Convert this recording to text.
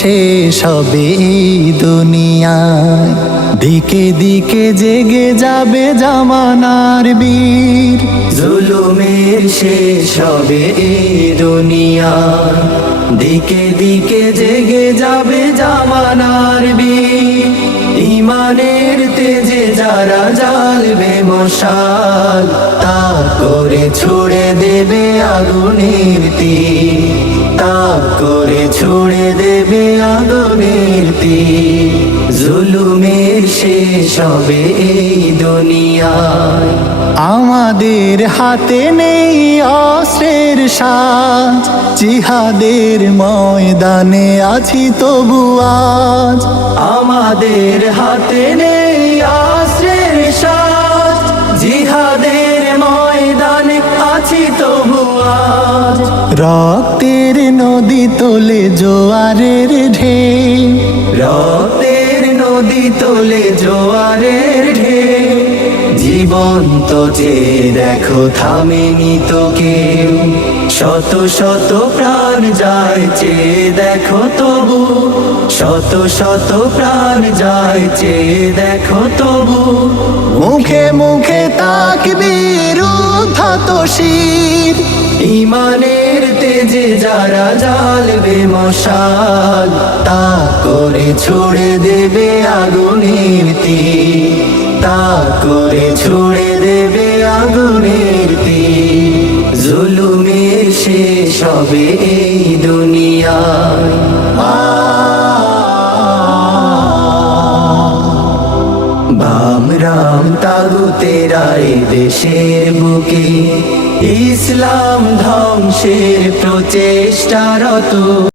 শেষ হবে এই দুনিয়ায়। দিকে দিকে জেগে যাবে জামানার বীর, জুলুমের শেষ হবে এই দুনিয়ায়। দিকে দিকে জেগে যাবে জামানার বীর, ইমানের তেজে যারা জ্বালবে মশাল, তা করে ছুড়ে দেবে আগুনের তীর, তা করে ছুড়ে দেবে আগুনের তীর। জুলুমের শেষ হবে এই দুনিয়ায়। আমাদের হাতে নেই অস্ত্রের সাজ, জিহাদের ময়দানে আছি তবু আজ। আমাদের হাতে নেই অস্ত্রের সাজ, জিহাদের ময়দানে আছি তবু আজ। রক্তের নদী তোলে জোয়ারের ঢেউ, রক্তের নদী তোলে জোয়ারের ঢেউ। জীবন্ত যে দেখো থামেনি তো কেউ, শত শত প্রাণ যায় চেয়ে দেখো তবু, শত শত প্রাণ যায় চেয়ে দেখো তবু। মুখে মুখে তাকবীর উদ্ধত শির, ইমানের তেজে যারা জ্বালবে মশাল, তা করে ছুড়ে দেবে আগুনের তীর, তা করে ছুড়ে দেবে আগুনের তীর। জুলুমের শেষ হবে এই দুনিয়ায়। বাম রাম তাগুতেরা এ দেশের বুকে, ইসলাম ধ্বংসের প্রচেষ্টারত।